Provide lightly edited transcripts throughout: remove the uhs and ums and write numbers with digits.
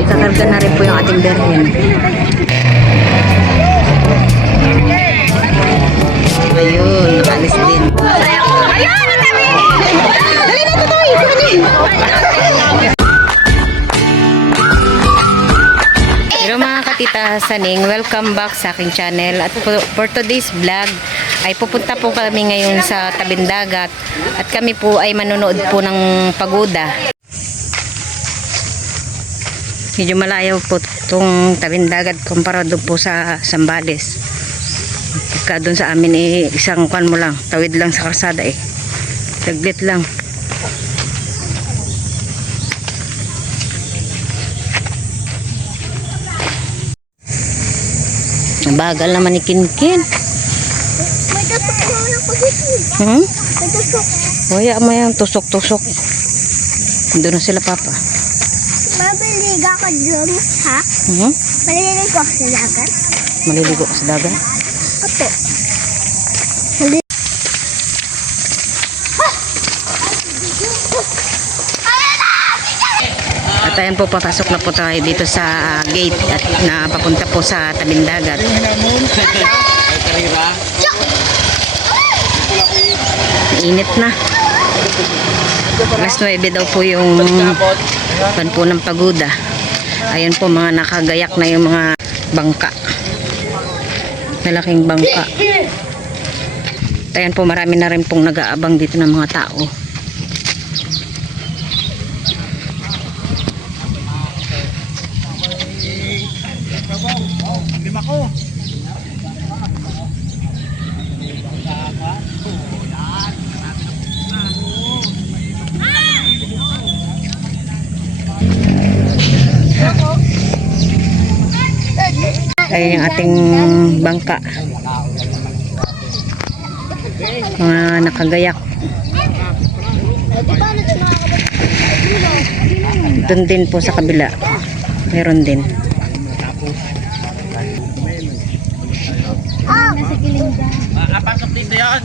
ikakarga na rin po yung ating berhen. Ayun, nakalis din. Ayun, ang dami! Dali na ito, Toy! Hello mga katita Saning, welcome back sa aking channel. At for today's vlog ay pupunta po kami ngayon sa tabing dagat at kami po ay manonood po ng pagoda. Medyo malayo po itong tabing dagat kumpara doon po sa Zambales. Pagka doon sa amin isang kwan mo lang, tawid lang sa kalsada saglit lang. Bagal naman ni Kinkin. May tusok ko lang pag-isip. May tusok. Waya mo yung tusok-tusok. Doon na sila, Papa. Mabiliga ka dyan, ha? Maliligo sa dagat? Maliligo ka sa dagat? Opo. At ayan po, papasok na po tayo dito sa gate at na papunta po sa tabing dagat. Init na. Alas 9 daw po yung pan po ng pagoda. Ayan po, mga nakagayak na yung mga bangka. Malaking bangka. Ayan po, marami na rin pong nag-aabang dito ng mga tao. Ayan yung ating bangka. Mga nakagayak. Doon din po sa kabila. Meron din. Pasok dito yan.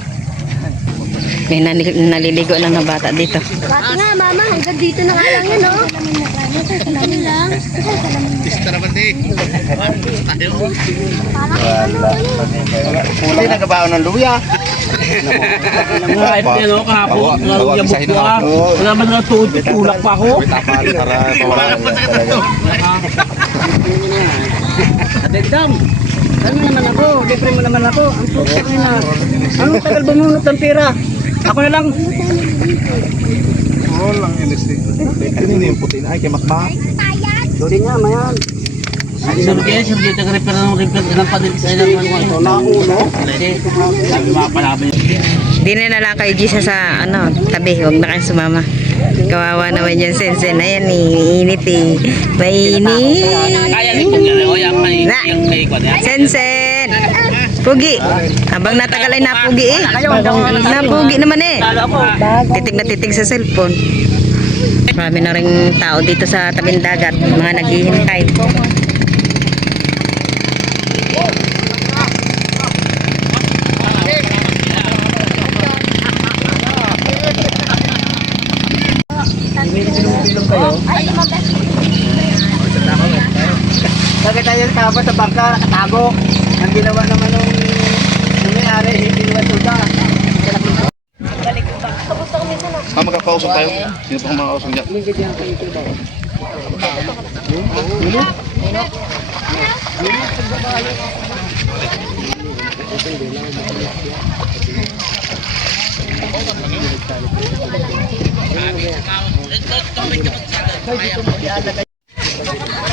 May naliligo lang na bata dito. Pati nga, mama, hanggang dito na nga lang yun, no? Salamin lang. Pista naman din. Tayo. Hindi nagkabaon ng luya. Kahit yan o, kahapon. Yabot ko ka. Wala man nga tulak pa ako. Wala pa sa kato. Dagdam. Ano naman ako? Libre mo naman ako. Ang putok na. Anong tagal bumunot ng pera? Ako na lang. Oo lang yun. Ano yung puti na? Ay, kay Makba. Doon nga, mayan. Surgay, taga-repair ng padil sa ilang mga ito. Nauno. Sabi mga palaban. Di na lang kayo Gisa sa tabi. Huwag na kayo sumama. Kawawa naman yan, Sensen. Ayan, init Mainit. Kaya ni Pugi. O, yung kay Kwan yan. Sensen. Pugi. Habang natagal ay napugi Napugi naman Titig na titig sa cellphone. Marami na rin tao dito sa tabing dagat. Mga naghihintay. Bakit tayo nakaba sa bangka, nakatago. Ang ginawa naman nung may-ari, hindi naman suda. Magkakausap tayo. Sino pa ang mga kausap niya?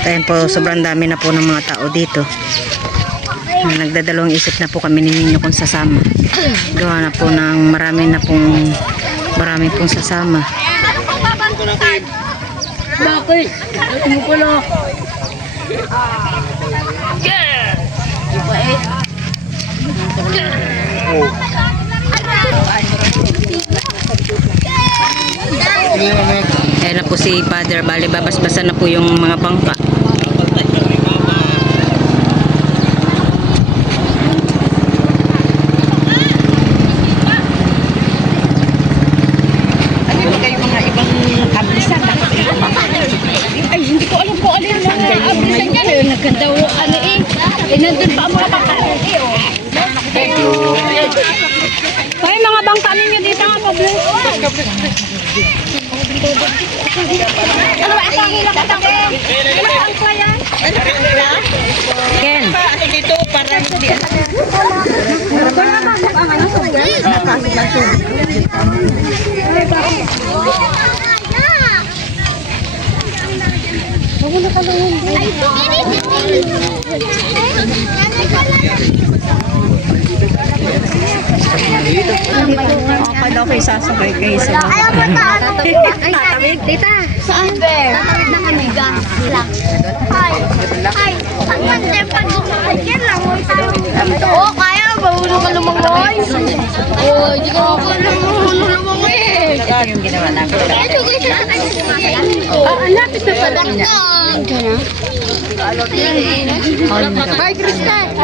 Ayan po, sobrang dami na po ng mga tao dito. Nagdadalawang isip na po kami ninyo kung sasama. Gawa na po ng marami pong sasama. Bakit? Ito mo pala. Ayan na po si Father. Bali, babasbasan na po yung mga bangka. Ay, hindi ko alam. kung alin na abisan yan eh. Nagkanda mo ano eh. Eh, nandun pa ang mga kakaroon eh. Hoy, mga bangka ninyo dito nga, Pablo. Ano ba? Ito ang hilang ito. Hilang ang kaya. Ken. Dito para hindi. Akala ko isasakay guys. Tatawid, tita. Saan? Tatawid na kami. Gas lang. Ay. Ang ganda pag gumagal lang. Oo, kaya. Bahulong ka lumangoy. Oo, hindi ka mahulong lumangoy eh. Ito yung ginawa namin. Ito guys, lapit na padakdag. Bye, Kristal.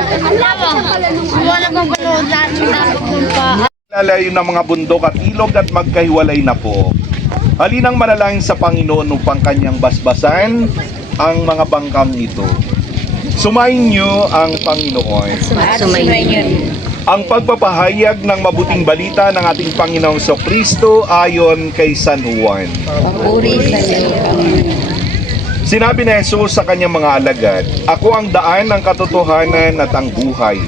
Wala kang panood pa. Lalayo ng mga bundok at ilog at magkahiwalay na po. Halinang manalangin sa Panginoon upang kanyang basbasan ang mga bangkang ito. Sumayin niyo ang Panginoon. Sumayin. Ang pagpapahayag ng mabuting balita ng ating Panginoong Kristo ayon kay San Juan. Papuri sa iyo. Sinabi ni Jesus sa kanyang mga alagad, "Ako ang daan, ang katotohanan at ang buhay.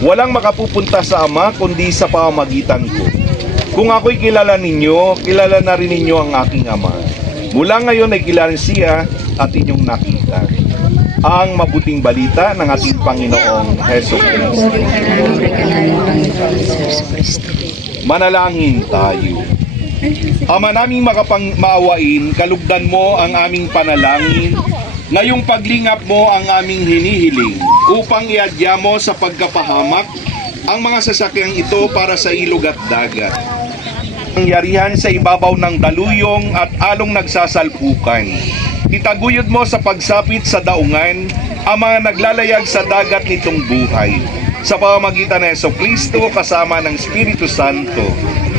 Walang makapupunta sa Ama kundi sa pamamagitan ko. Kung ako'y kilala ninyo, kilala na rin ninyo ang aking Ama. Mula ngayon ay kilala siya at inyong nakita." Ang mabuting balita ng ating Panginoong Hesus Kristo. Manalangin tayo. Ama naming maawain, kalugdan mo ang aming panalangin, ngayong paglingap mo ang aming hinihiling, upang iadya mo sa pagkapahamak ang mga sasakyang ito para sa ilog at dagat. Nangyarihan sa ibabaw ng daluyong at along nagsasalpukan. Itaguyod mo sa pagsapit sa daungan ang mga naglalayag sa dagat nitong buhay. Sa pamamagitan ng Jesucristo kasama ng Espiritu Santo,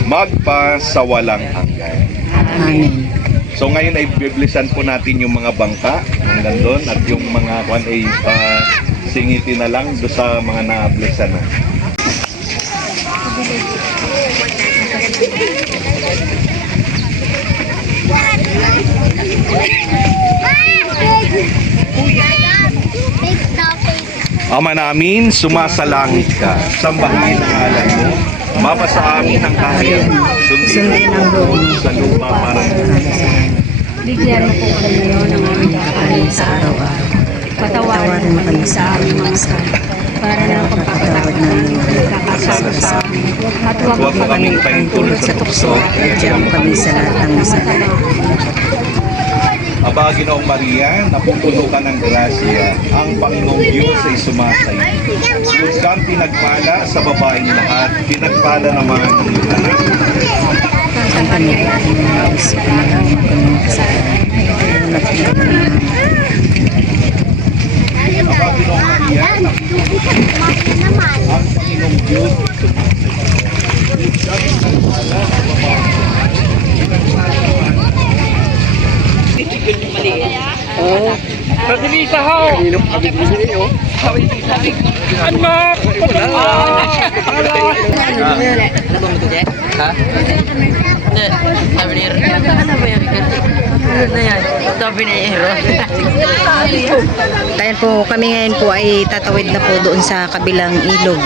magpa sa walang hanggan. Amen. So ngayon ay biblisan po natin yung mga bangka hanggang doon at yung mga kwan ay singitin na lang doon sa mga na-blisan na. Ama namin, sumasalangit ka. Sambahin ang ngalan mo. Mapasa amin ang kahayag mo. Sundin ang loob sa lupa para Bigyan mo po kami ngayon ng aming kakanin sa araw-araw. Patawarin mo kami sa aming mga kasalanan para na pagpapatawad namin ang nagkakasala sa amin. At huwag mo kaming pahintulot sa tukso at diyan mo kami sa lahat ng masama. Aba, Ginoong Maria, napupuno ka ng grasya, ang Panginoong Diyos ay sumasayo. Diyos kang pinagpala sa babaeng lahat, pinagpala naman ang iyong anak. Ang panigaling ng isipan ng mga kasalanan. Aba, Ginoong Maria, ang Panginoong Diyos ay sumasayo. Diyos kang pinagpala sa babaeng lahat, pinagpala naman ang Pagdilisa ho! Inom kami bumili ho. Anak! Ha? Sabi ni ano ba yan? Ano yan? Sabi ni Hero. Dahil po kami ngayon po ay tatawid na po doon sa kabilang ilog.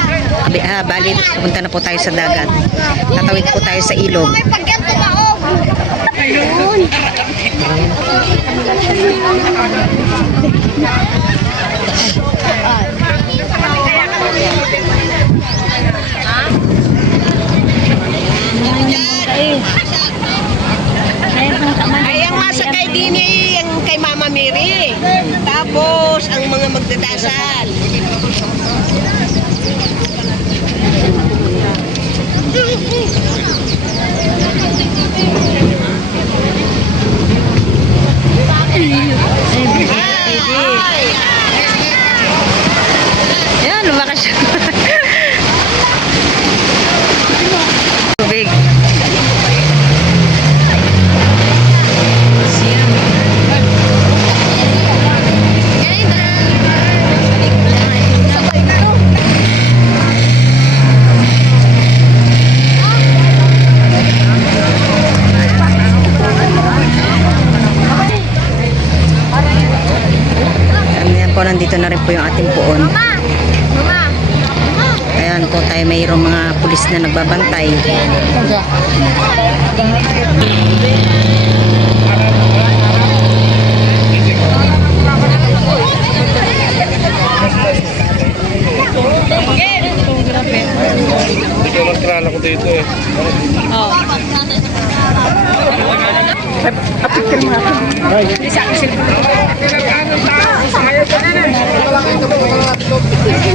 Bali, pupunta na po tayo sa dagat. Tatawid po tayo sa ilog. Ay, ang masakay din eh, yung kay Mama Mary. Tapos, ang mga magdadasal. Yan, lumakas siya. Tubig. nandito na rin po yung ating puon. Ayan po tayo, mayroong mga pulis na nagbabantay. Hindi ko lang kilala ko dito eh.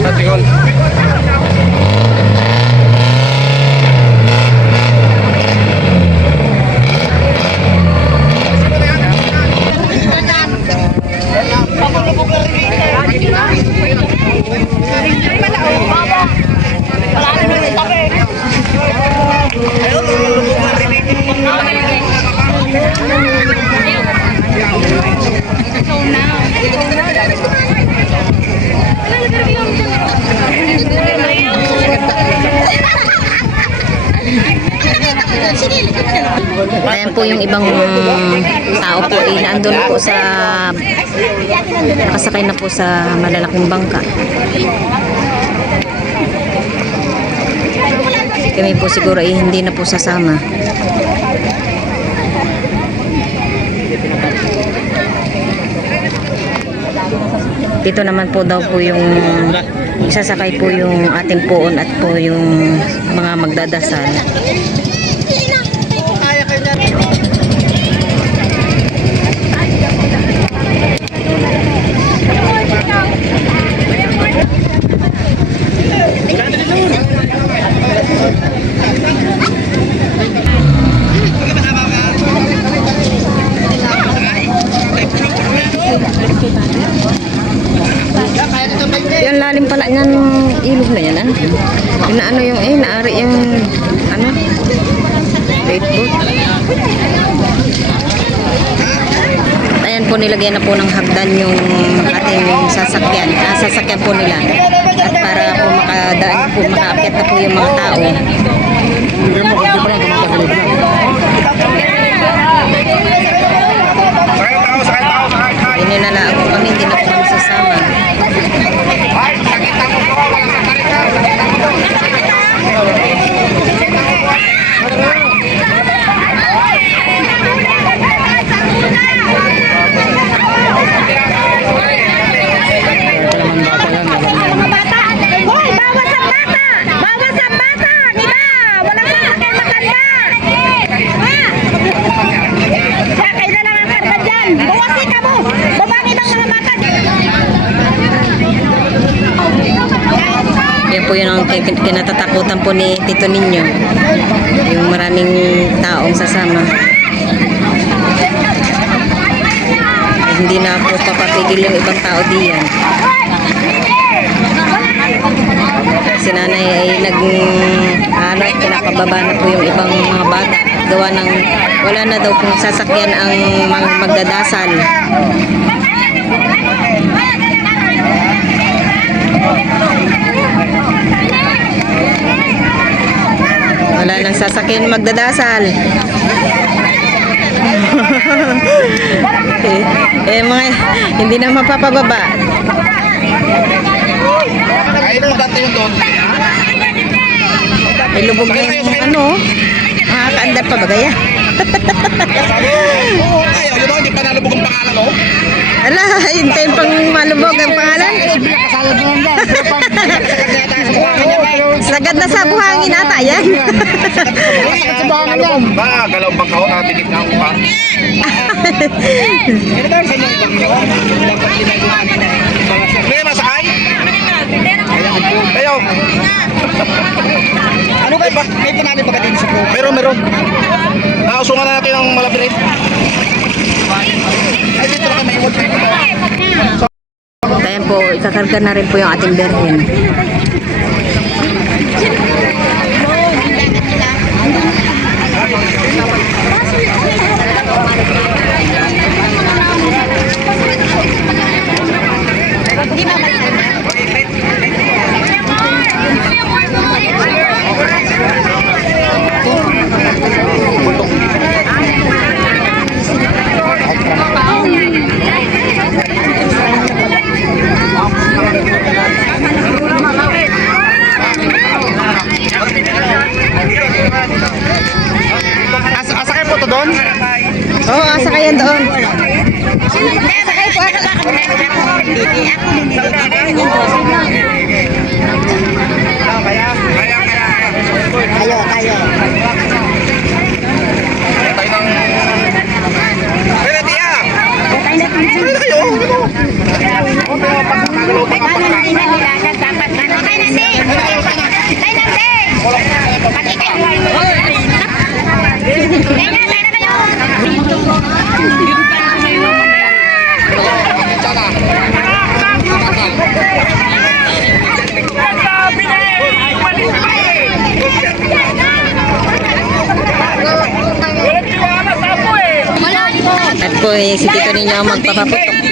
Patikol. Ayan po yung ibang tao po eh, naandun po sa nakasakay na po sa malalaking bangka. Kami po siguro eh, hindi na po sasama. Dito naman po daw po yung sasakay po yung ating puon at po yung mga magdadasal. Yung lalim pala niyan ilog na yan, ah. Yung ano yung naari yung ano boat. Ayan po, nilagyan na po ng hagdan yung ating sasakyan. Sasakyan po nila. At para po makadaan po, makaakyat na po yung mga tao. Ininalaan po kami, hindi na po kami sasama. Yan po yun ang kinatatakutan po ni Tito Ninyo. Yung maraming taong sasama. Hindi na po papapigil yung ibang tao diyan. Si nanay ay pinapababa na po yung ibang mga bata. Gawa ng wala na daw kung sasakyan ang mga magdadasal. Wala nang sasakyan magdadasal. Mga hindi na mapapababa. Kahit maganda yung doon. May lubog na yung ano. Makakaandar pa ba gaya? Oo, ayaw. Yun o, hindi pa nalubog ang pangalan o. Ala, hintayin pang malubog ang pangalan. Sagad na sa buhangin ata yan. Ba, galaw bang kao na tinik na ako pa. May masakay? Kayo. Ano kayo ba? May panali ba din sa pro? Meron. Nausungan na natin ang malapilit. Ay, dito na kami iwag. Ayan po, ikakarga na rin po yung ating berhen. At po si tito ninyo ang magpapaputok.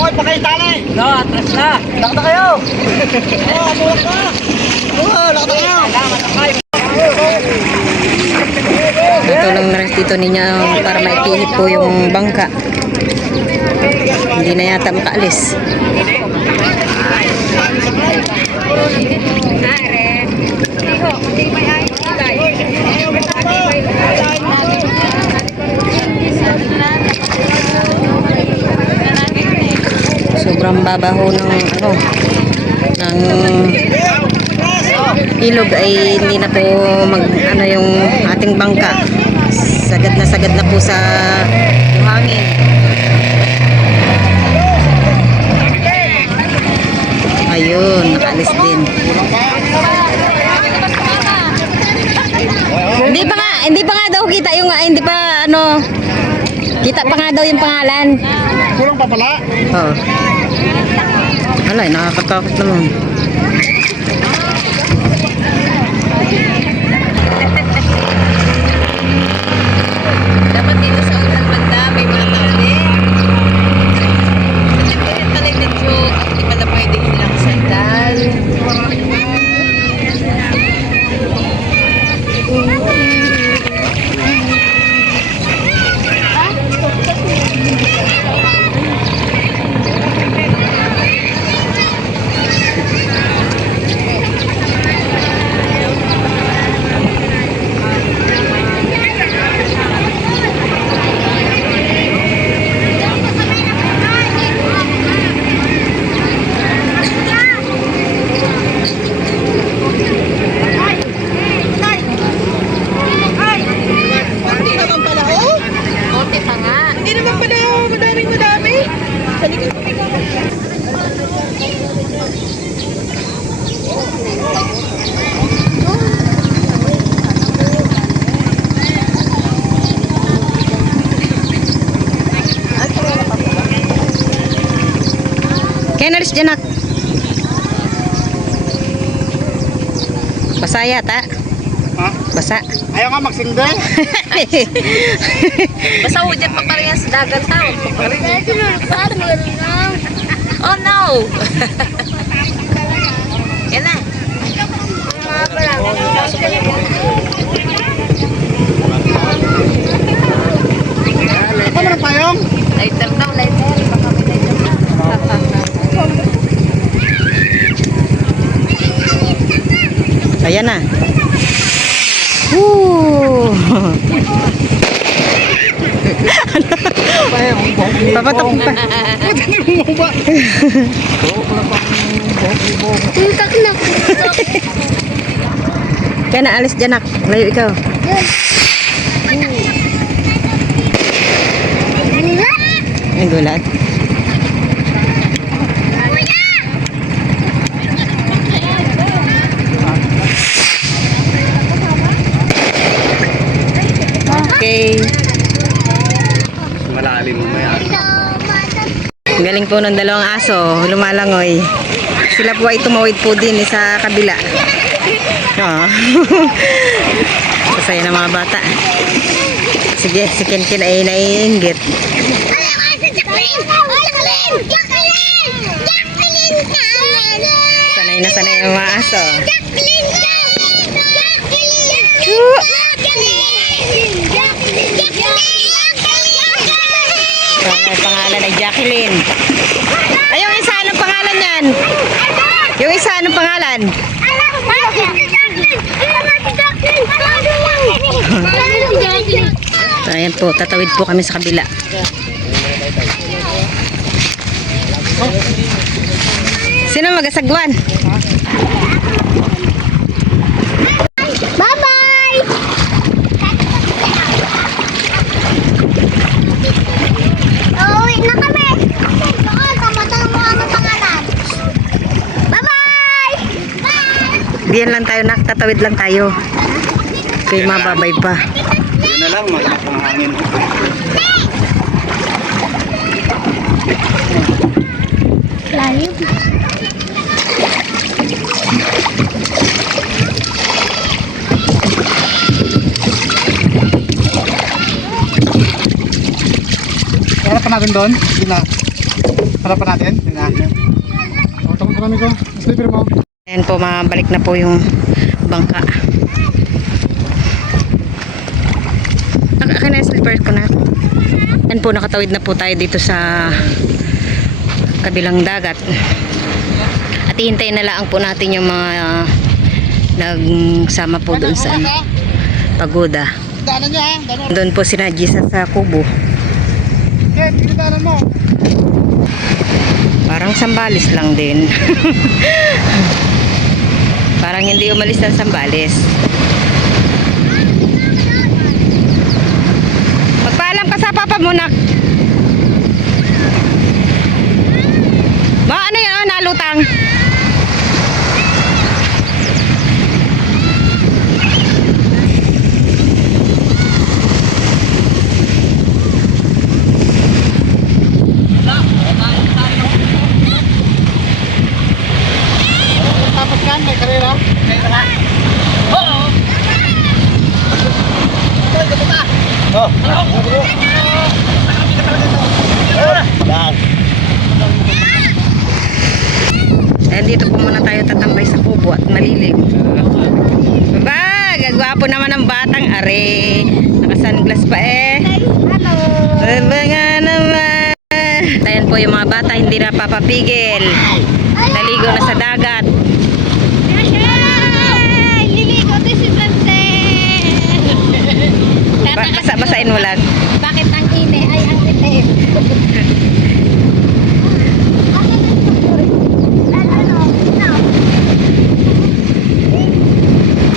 Hoy, pakitali! No, atras na! Lakta kayo! Lakta kayo! Natulong na rin tito ninyo para maipihit po yung bangka. Hindi na yata makaalis. Sobrang babaho ng ng ilog ay hindi na po yung ating bangka. Sagad na po sa buhangin. Ayun, nakaalis din. Hindi pa nga daw kita yung hindi pa kita pa nga daw yung pangalan. Kulang pa pala? Oo. Alay, nakakatakot naman. Dapat dito sa unang banda may mga tali. Kasi tali medyo hindi pala pwede ilang sandal. Kaya nalis dyan nak. Basa yata. Ha? Basa. Ayaw nga magsindi. Basta ho dyan pa parehas dagat tao. Oh no! Yan na. Ako mo ng payong? Lighter daw, lighter. Baka may lighter na. Ayan na. Woo! Papatok pa. Kaya na alis dyan nak. Layo ikaw. Ay gulat. Okay. Malalim mo yan. Galing po ng dalawang aso, lumalangoy. Sila po ay tumawid po din sa kabila. Masaya na mga bata. Sige, si Kenken ay naiinggit. Sanay na sanay ang mga aso. Pangalan ay Jack. Jacqueline. Ay, yung isa, anong pangalan yan? Yung isa, anong pangalan? So, ayan po, tatawid po kami sa kabila. Sino magasagwan? Bye-bye! Uuwi na kami! Baka kamatang mo ang pangalan. Bye-bye! Bye! Diyan lang tayo, nakatatawid lang tayo. Kay mababay pa. Yan na lang, malakas ang hangin. Lalim. Harapan natin doon. Hindi na. Harapan natin. Hindi na. O, takot marami ko. Slipper mo. Ayan po, mabalik na po yung bangka. Akin na yung slippers ko na. Ayan po, nakatawid na po tayo dito sa kabilang dagat. At hihintayin na lang po natin yung mga nagsama po doon sa pagoda. Daanan niya ha. Daanan. Doon po si Najisa sa kubo. Ken, daanan mo. Parang Sambales lang din. Parang hindi umalis ng Sambales. Magpaalam ka sa papa mo, nak. Ano yun? Oh, nalutang. Tapos kan, may karera. Ayan, dito po muna tayo tatambay sa kubo at malilim. Ba, gagwapo naman ang batang are. Naka-sunglass pa eh. Ba nga naman. Ayan po yung mga bata, hindi na papapigil. Naligo na sa dagat. Liligo, this is Basa-basain mo lang. Bakit ang ine ay ang itim?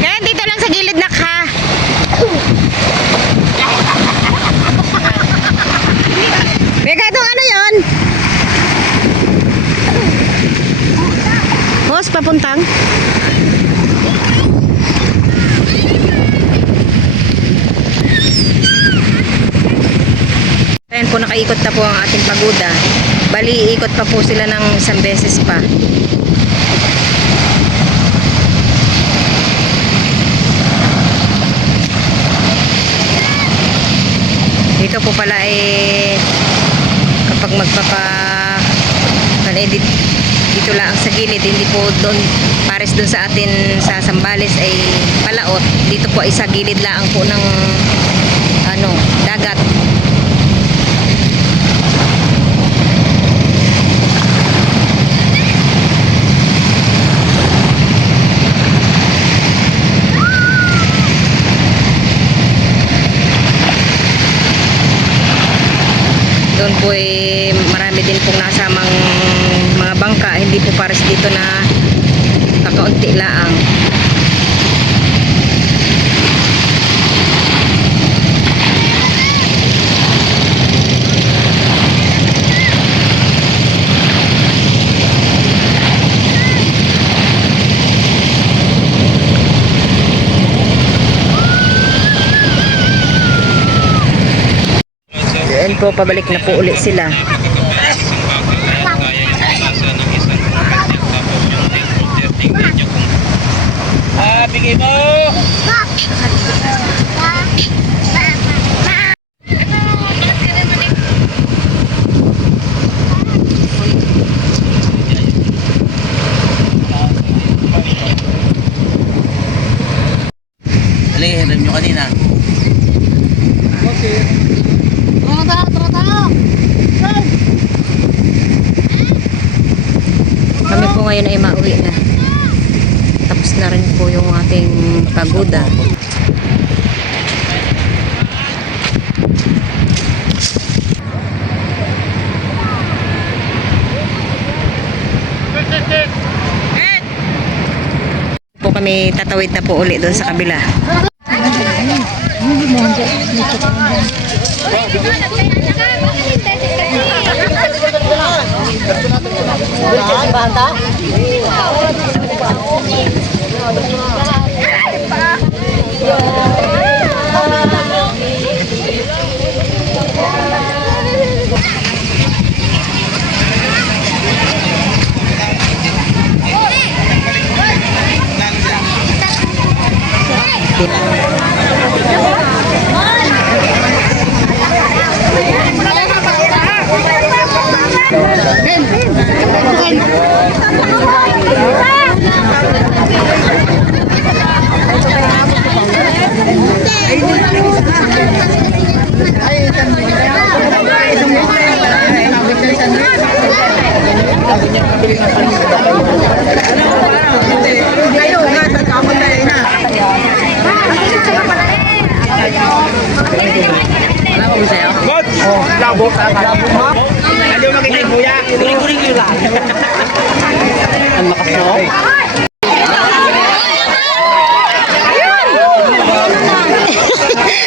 Kaya dito lang sa gilid, nak, ha? Megadong ano yon? Hos, papuntang? Ayan po, nakaikot na po ang ating pagoda. Bali, iikot pa po sila ng isang beses pa. Dito po pala kapag edit dito lang sa gilid, hindi po doon pares doon sa atin sa Sambales ay palaot. Dito po ay sa gilid lang po ng dagat. Doon po marami din pong nasamang mga bangka, hindi po pares dito na kakaunti laang. Ayan po, pabalik na po ulit sila. Bigay mo! Hiram nyo kanina. Okay. Tara tayo! Tara tayo! ngayon ay mauwi na. Tapos na rin po yung ating pagoda. Po kami tatawid na po uli doon sa kabila.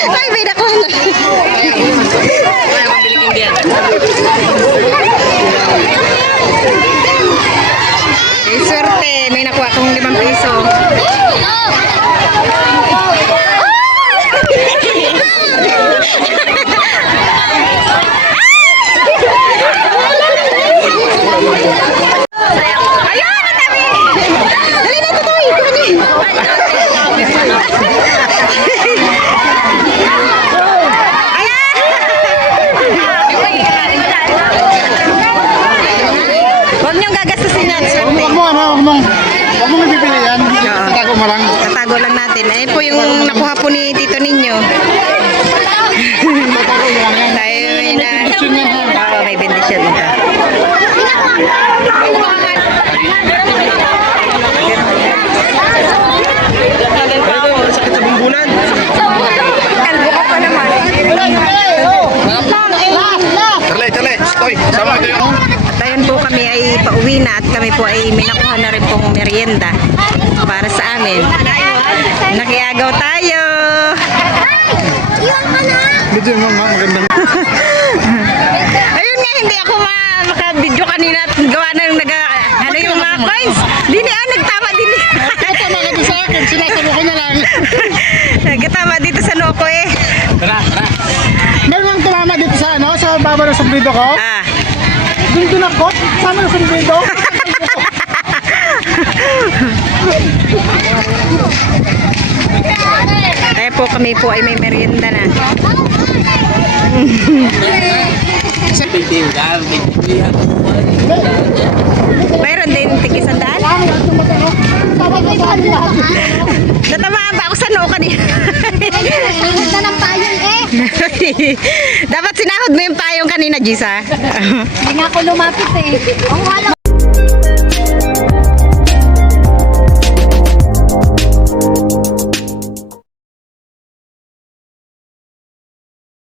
Ay, may nakuha na. May swerte. May nakuha akong 5 piso. Ayun! Ang dami! Dali na, tutoy! Huwag niyong gagastusin yan, swerte. Huwag mo bibili yan. Tatago mo lang. Tatago lang natin. Ayun po yung nakuha po ni Tito ninyo. Tayo may na... Oo, may bendisyon dito. Sakit sa bumbunan. Kalbo ka pa naman. Charlie. Stoy. Sama kayo. At ayun po kami ay pauwi na at kami po ay minakuha na rin pong merienda para sa amin. Nakiagaw tayo! Medyo maganda. Ayun nga, hindi ako makabidyo kanina at gawa na yung ano yung mga coins. Dini, nagtama din. Tama ka sa akin. Sinasalo ko na lang. Nagtama dito sa noo ko eh. Meron ang tumama dito sa sa baba ng sombrido ko. Ah, Doon ako. Sama ng sombrido. kaya po kami po ay may merienda na. Mayroon din tig-100? Natamaan ba ako sa noo kanina? Ganda ng payong eh. Dapat sinahod mo yung payong kanina, Gisa. Hindi nga ako lumapit eh. Ang wala